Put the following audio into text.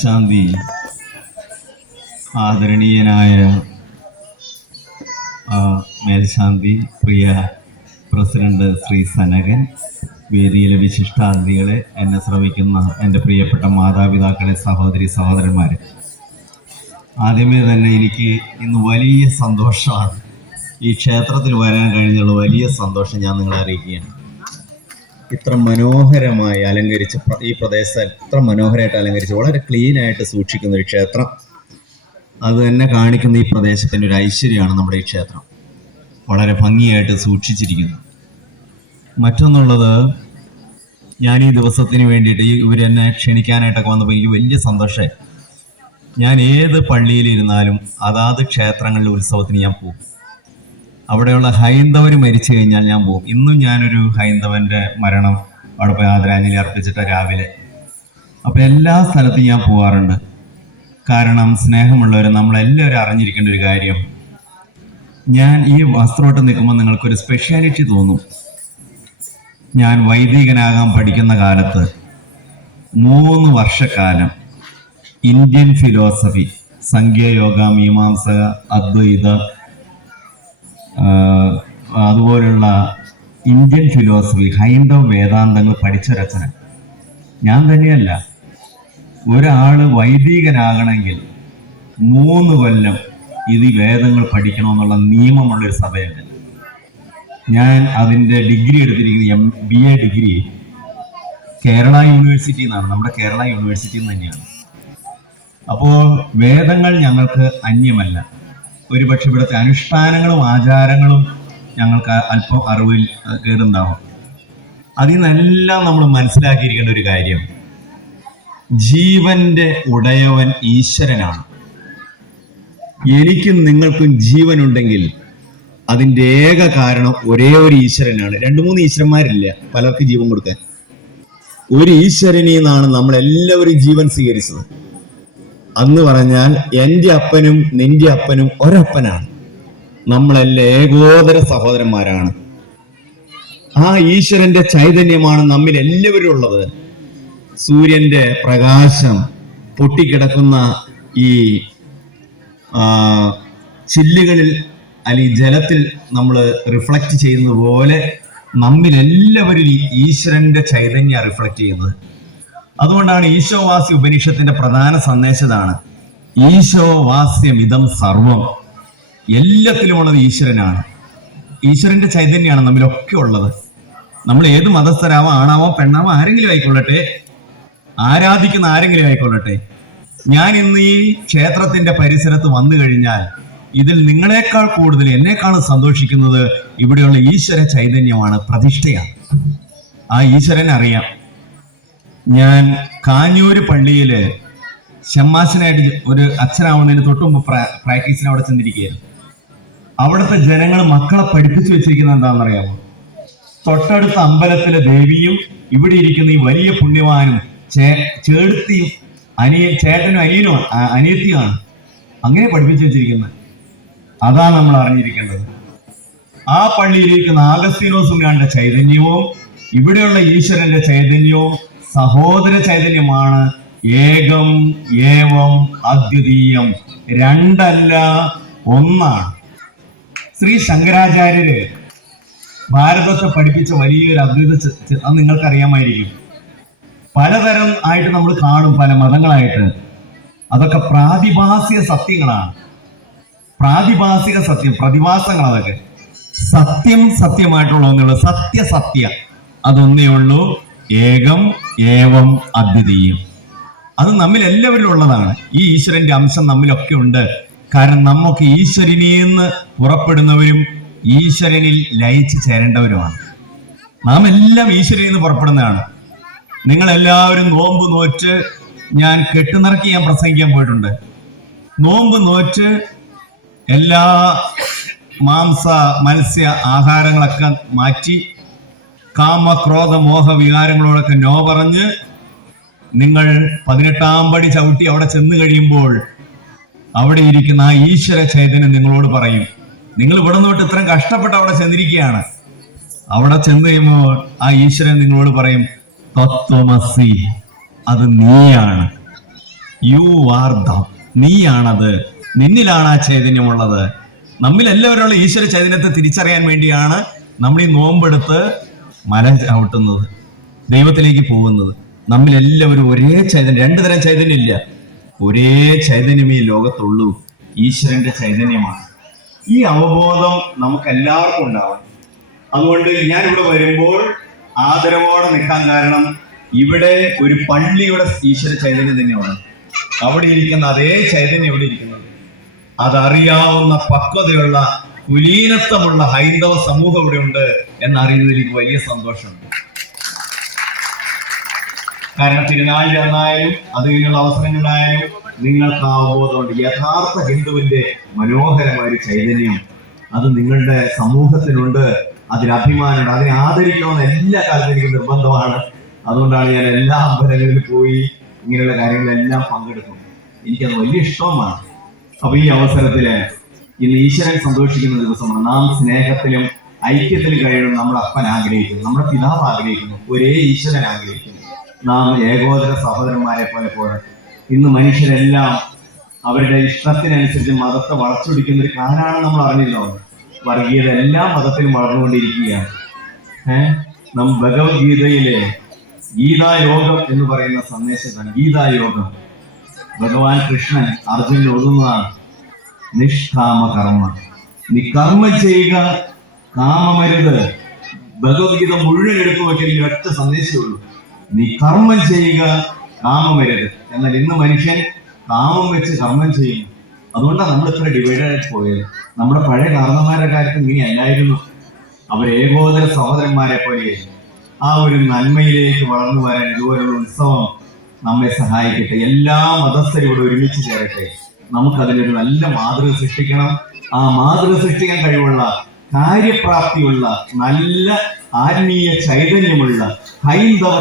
മേൽശാന്തി, ആദരണീയനായ മേൽശാന്തി, പ്രിയ പ്രസിഡന്റ് ശ്രീ സനകൻ, വേദിയിലെ വിശിഷ്ടാതിഥികളെ, എന്നെ ശ്രമിക്കുന്ന എൻ്റെ പ്രിയപ്പെട്ട മാതാപിതാക്കളെ, സഹോദരി സഹോദരന്മാരെ, ആദ്യമേ തന്നെ എനിക്ക് ഇന്ന് വലിയ സന്തോഷമാണ്. ഈ ക്ഷേത്രത്തിൽ വരാൻ കഴിഞ്ഞുള്ള വലിയ സന്തോഷം ഞാൻ നിങ്ങളെ അറിയിക്കുകയാണ്. ഇത്ര മനോഹരമായി അലങ്കരിച്ച്, ഈ പ്രദേശം ഇത്ര മനോഹരമായിട്ട് അലങ്കരിച്ച് വളരെ ക്ലീനായിട്ട് സൂക്ഷിക്കുന്ന ഒരു ക്ഷേത്രം, അത് തന്നെ കാണിക്കുന്ന ഈ പ്രദേശത്തിൻ്റെ ഒരു ഐശ്വര്യമാണ് നമ്മുടെ ഈ ക്ഷേത്രം. വളരെ ഭംഗിയായിട്ട് സൂക്ഷിച്ചിരിക്കുന്നു. മറ്റൊന്നുള്ളത്, ഞാൻ ഈ ദിവസത്തിന് വേണ്ടിയിട്ട് ഇവരെന്നെ ക്ഷണിക്കാനായിട്ടൊക്കെ വന്നപ്പോൾ എനിക്ക് വലിയ സന്തോഷമായി. ഞാൻ ഏത് പള്ളിയിലിരുന്നാലും അതാത് ക്ഷേത്രങ്ങളിലെ ഉത്സവത്തിന് ഞാൻ പോകും. അവിടെയുള്ള ഹൈന്ദവർ മരിച്ചു കഴിഞ്ഞാൽ ഞാൻ പോകും. ഇന്നും ഞാനൊരു ഹൈന്ദവൻ്റെ മരണം അവിടെ പോയി ആദരാഞ്ജലി അർപ്പിച്ചിട്ട് രാവിലെ. അപ്പോൾ എല്ലാ സ്ഥലത്തും ഞാൻ പോകാറുണ്ട്. കാരണം സ്നേഹമുള്ളവർ, നമ്മളെല്ലാവരും അറിഞ്ഞിരിക്കേണ്ട ഒരു കാര്യം, ഞാൻ ഈ വസ്ത്രമായിട്ട് നിൽക്കുമ്പോൾ നിങ്ങൾക്കൊരു സ്പെഷ്യാലിറ്റി തോന്നും. ഞാൻ വൈദികനാകാൻ പഠിക്കുന്ന കാലത്ത് 3 വർഷക്കാലം ഇന്ത്യൻ ഫിലോസഫി, സംഖ്യയോഗ, മീമാംസക, അദ്വൈത, അതുപോലുള്ള ഇന്ത്യൻ ഫിലോസഫി, ഹൈന്ദവ വേദാന്തങ്ങൾ പഠിച്ചൊരച്ഛന. ഞാൻ തന്നെയല്ല, ഒരാൾ വൈദികനാകണമെങ്കിൽ 3 കൊല്ലം ഇത് ഈ വേദങ്ങൾ പഠിക്കണമെന്നുള്ള നിയമമുള്ളൊരു സഭയുണ്ട്. ഞാൻ അതിൻ്റെ ഡിഗ്രി എടുത്തിരിക്കുന്നത് MBA ഡിഗ്രി കേരള യൂണിവേഴ്സിറ്റിയിൽ നിന്നാണ്. നമ്മുടെ കേരള യൂണിവേഴ്സിറ്റിയിൽ നിന്ന് തന്നെയാണ്. അപ്പോൾ വേദങ്ങൾ ഞങ്ങൾക്ക് അന്യമല്ല. ഒരുപക്ഷെ ഇവിടുത്തെ അനുഷ്ഠാനങ്ങളും ആചാരങ്ങളും ഞങ്ങൾക്ക് അല്പം അറിവിൽ കേടുണ്ടാവും. അതിൽ നിന്നെല്ലാം നമ്മൾ മനസ്സിലാക്കിയിരിക്കേണ്ട ഒരു കാര്യം, ജീവന്റെ ഉടയവൻ ഈശ്വരനാണ്. എനിക്കും നിങ്ങൾക്കും ജീവനുണ്ടെങ്കിൽ അതിൻ്റെ ഏക കാരണം ഒരേ ഒരു ഈശ്വരനാണ്. 2-3 ഈശ്വരന്മാരില്ല പലർക്കും ജീവൻ കൊടുക്കാൻ. ഒരു ഈശ്വരനിൽ നിന്നാണ് നമ്മളെല്ലാവരും ജീവൻ സ്വീകരിച്ചത്. അന്ന് പറഞ്ഞാൽ എൻ്റെ അപ്പനും നിന്റെ അപ്പനും ഒരപ്പനാണ്. നമ്മളെല്ലാം ഏകോദര സഹോദരന്മാരാണ്. ആ ഈശ്വരന്റെ ചൈതന്യമാണ് നമ്മിൽ എല്ലാവരും ഉള്ളത്. സൂര്യന്റെ പ്രകാശം പൊട്ടിക്കിടക്കുന്ന ഈ ചില്ലുകളിൽ അല്ലെങ്കിൽ ജലത്തിൽ നമ്മൾ റിഫ്ലക്റ്റ് ചെയ്യുന്നത് പോലെ നമ്മിലെല്ലാവരും ഈശ്വരന്റെ ചൈതന്യം റിഫ്ലക്റ്റ് ചെയ്യുന്നത്. അതുകൊണ്ടാണ് ഈശോവാസ്യ ഉപനിഷത്തിന്റെ പ്രധാന സന്ദേശതാണ് ഈശോവാസ്യം ഇതം സർവം. എല്ലാത്തിലുമുള്ളത് ഈശ്വരനാണ്. ഈശ്വരന്റെ ചൈതന്യമാണ് നമ്മിലൊക്കെ ഉള്ളത്. നമ്മൾ ഏത് മതസ്ഥരാവോ, ആണാവോ പെണ്ണാവോ ആരെങ്കിലും ആയിക്കൊള്ളട്ടെ, ആരാധിക്കുന്ന ആരെങ്കിലും ആയിക്കൊള്ളട്ടെ, ഞാൻ ഇന്ന് ഈ ക്ഷേത്രത്തിന്റെ പരിസരത്ത് വന്നു കഴിഞ്ഞാൽ ഇതിൽ നിങ്ങളെക്കാൾ കൂടുതൽ എന്നെക്കാളും സന്തോഷിക്കുന്നത് ഇവിടെയുള്ള ഈശ്വര ചൈതന്യമാണ്, പ്രതിഷ്ഠയാണ്. ആ ഈശ്വരനെ അറിയാം. ഞാൻ കാഞ്ഞൂര് പള്ളിയിൽ ഷമ്മാശനായിട്ട് ഒരു അച്ഛനാവുന്നതിന് തൊട്ട് മുമ്പ് പ്രാക്ടീസിന് അവിടെ ചെന്നിരിക്കുകയായിരുന്നു. അവിടുത്തെ ജനങ്ങൾ മക്കളെ പഠിപ്പിച്ചു വെച്ചിരിക്കുന്നത് എന്താണെന്നറിയാമോ? തൊട്ടടുത്ത അമ്പലത്തിലെ ദേവിയും ഇവിടെ ഇരിക്കുന്ന ഈ വലിയ പുണ്യവാനും ചേട്ടത്തിയും ചേട്ടനും അനിയത്തിയുമാണ്. അങ്ങനെ പഠിപ്പിച്ചു വെച്ചിരിക്കുന്നത്. അതാ നമ്മൾ അറിഞ്ഞിരിക്കേണ്ടത്. ആ പള്ളിയിലിരിക്കുന്ന ആഗസ്തീനോസ് പുണ്യാന്റെ ചൈതന്യവും ഇവിടെയുള്ള ഈശ്വരന്റെ ചൈതന്യവും സഹോദര ചൈതന്യമാണ്. ഏകം ഏവം അദ്വിതീയം, 2 അല്ല 1 ആണ്. ശ്രീ ശങ്കരാചാര്യര് ഭാരതത്തെ പഠിപ്പിച്ച വലിയൊരു അദ്വൈത, അത് നിങ്ങൾക്കറിയാമായിരിക്കും. പലതരം ആയിട്ട് നമ്മൾ കാണും, പല മതങ്ങളായിട്ട്. അതൊക്കെ പ്രാതിഭാസിക സത്യങ്ങളാണ്. പ്രാതിഭാസിക സത്യം, പ്രതിഭാസങ്ങൾ. അതൊക്കെ സത്യം, സത്യമായിട്ടുള്ള ഒന്നുള്ളൂ. സത്യ അതൊന്നേ ഉള്ളൂ, ഏകം ഏവം അദ്വിതീയം. അത് നമ്മിൽ എല്ലാവരും ഉള്ളതാണ്. ഈ ഈശ്വരന്റെ അംശം നമ്മിലൊക്കെ ഉണ്ട്. കാരണം നമുക്ക് ഈശ്വരനിൽ നിന്ന് പുറപ്പെടുന്നവരും ഈശ്വരനിൽ ലയിച്ചു ചേരേണ്ടവരുമാണ്. നാം എല്ലാം ഈശ്വരനിൽ നിന്ന് പുറപ്പെടുന്നതാണ്. നിങ്ങളെല്ലാവരും നോമ്പ് നോറ്റ്, ഞാൻ കെട്ടുനിറക്കി ഞാൻ പ്രസംഗിക്കാൻ പോയിട്ടുണ്ട്. നോമ്പ് നോറ്റ് എല്ലാ മാംസ മത്സ്യ ആഹാരങ്ങളൊക്കെ മാറ്റി കാമ ക്രോധ മോഹ വികാരങ്ങളോടൊക്കെ നോ പറഞ്ഞ് നിങ്ങൾ 18-ാം പടി ചവിട്ടി അവിടെ ചെന്ന് കഴിയുമ്പോൾ അവിടെ ഇരിക്കുന്ന ആ ഈശ്വര ചൈതന്യം നിങ്ങളോട് പറയും, നിങ്ങൾ ഇവിടെ നിന്നിട്ട് ഇത്രയും കഷ്ടപ്പെട്ട് അവിടെ ചെന്നിരിക്കുകയാണ്. അവിടെ ചെന്ന് കഴിയുമ്പോൾ ആ ഈശ്വരൻ നിങ്ങളോട് പറയും, തത്വമസി, അത് നീയാണ്. യു ആർ ദം, നീയാണത്, നിന്നിലാണ് ആ ചൈതന്യമുള്ളത്. നമ്മിൽ എല്ലാവരുള്ള ഈശ്വര ചൈതന്യത്തെ തിരിച്ചറിയാൻ വേണ്ടിയാണ് നമ്മൾ ഈ നോമ്പെടുത്ത് മല ചവിട്ടുന്നത്, ദൈവത്തിലേക്ക് പോകുന്നത്. നമ്മിലെല്ലാവരും ഒരേ ചൈതന്യം, രണ്ടു തരം ചൈതന്യം ഇല്ല, ഒരേ ചൈതന്യം ഈ ലോകത്തുള്ളൂ, ഈശ്വരന്റെ ചൈതന്യമാണ്. ഈ അവബോധം നമുക്ക് എല്ലാവർക്കും ഉണ്ടാവണം. അതുകൊണ്ട് ഞാൻ ഇവിടെ വരുമ്പോൾ ആദരവോടെ നിൽക്കാൻ കാരണം ഇവിടെ ഒരു പള്ളിയുടെ ഈശ്വര ചൈതന്യം തന്നെയാണ്. അവിടെ ഇരിക്കുന്ന അതേ ചൈതന്യം ഇവിടെ ഇരിക്കുന്നത്. അതറിയാവുന്ന പക്വതയുള്ള കുലീനത്വമുള്ള ഹൈന്ദവ സമൂഹം ഇവിടെ ഉണ്ട് എന്നറിയുന്നതിൽ എനിക്ക് വലിയ സന്തോഷമുണ്ട്. കാരണം തിരുനാളിൽ എന്നായാലും അത് കഴിഞ്ഞുള്ള അവസരങ്ങളിലായാലും നിങ്ങൾക്ക് ആ അവബോധമുണ്ട്. യഥാർത്ഥ ഹിന്ദുവിന്റെ മനോഹരമായ ഒരു ചൈതന്യം അത് നിങ്ങളുടെ സമൂഹത്തിനുണ്ട്. അതിൽ അഭിമാനമുണ്ട്. അതിനെ ആദരിക്കണമെന്ന് എല്ലാ കാലത്തും എനിക്ക് നിർബന്ധമാണ്. അതുകൊണ്ടാണ് ഞാൻ എല്ലാ അമ്പലങ്ങളിൽ പോയി ഇങ്ങനെയുള്ള കാര്യങ്ങളെല്ലാം പങ്കെടുക്കും. എനിക്കത് വലിയ ഇഷ്ടവുമാണ്. അപ്പൊ ഈ അവസരത്തില് ഇന്ന് ഈശ്വരൻ സന്തോഷിക്കുന്ന ദിവസമാണ്. നാം സ്നേഹത്തിലും ഐക്യത്തിലും കഴിയണം നമ്മുടെ അപ്പൻ ആഗ്രഹിക്കുന്നു, നമ്മുടെ പിതാവ് ആഗ്രഹിക്കുന്നു, ഒരേ ഈശ്വരൻ ആഗ്രഹിക്കുന്നു. നാം ഏകോദര സഹോദരന്മാരെ പോലെ പോകണം. ഇന്ന് മനുഷ്യരെല്ലാം അവരുടെ ഇഷ്ടത്തിനനുസരിച്ച് മതത്തെ വളച്ചൊടിക്കുന്ന ഒരു കാലാണ് നമ്മൾ അറിഞ്ഞില്ലോ. വർഗീയത എല്ലാ മതത്തിലും വളർന്നുകൊണ്ടിരിക്കുകയാണ്. നാം ഭഗവത്ഗീതയിലെ ഗീതായോഗം എന്ന് പറയുന്ന സന്ദേശത്താണ്. ഗീതായോഗം ഭഗവാൻ കൃഷ്ണൻ അർജുനൻ ഒതുങ്ങുന്നതാണ്. നിഷ്കാമ കർമ്മ, നീ കർമ്മം ചെയ്യുക, കാമമരുത്. ഭഗവത്ഗീത മുഴുവൻ എടുത്തു നോക്കിയാൽ ഒറ്റ സന്ദേശമേ ഉള്ളൂ, നീ കർമ്മം ചെയ്യുക, കാമമരുത്. എന്നാൽ ഇന്ന് മനുഷ്യൻ കാമം വെച്ച് കർമ്മം ചെയ്യുന്നു. അതുകൊണ്ടാണ് നമ്മൾ ഇത്ര ഡിവൈഡായിട്ട് പോയത്. നമ്മുടെ പഴയ കാരണന്മാരുടെ കാര്യത്തിൽ ഇങ്ങനെയല്ലായിരുന്നു. അവർ ഏകോദര സഹോദരന്മാരെ പോലെയായിരുന്നു. ആ ഒരു നന്മയിലേക്ക് വളർന്നു വരാൻ ഇതുപോലുള്ള ഉത്സവം നമ്മെ സഹായിക്കട്ടെ. എല്ലാ മതസ്ഥരും ഇവിടെ ഒരുമിച്ച് ചേരട്ടെ. നമുക്കതിലൊരു നല്ല മാതൃക സൃഷ്ടിക്കണം. ആ മാതൃക സൃഷ്ടിക്കാൻ കഴിവുള്ള, കാര്യപ്രാപ്തിയുള്ള, നല്ല ആത്മീയ ചൈതന്യമുള്ള ഹൈന്ദവ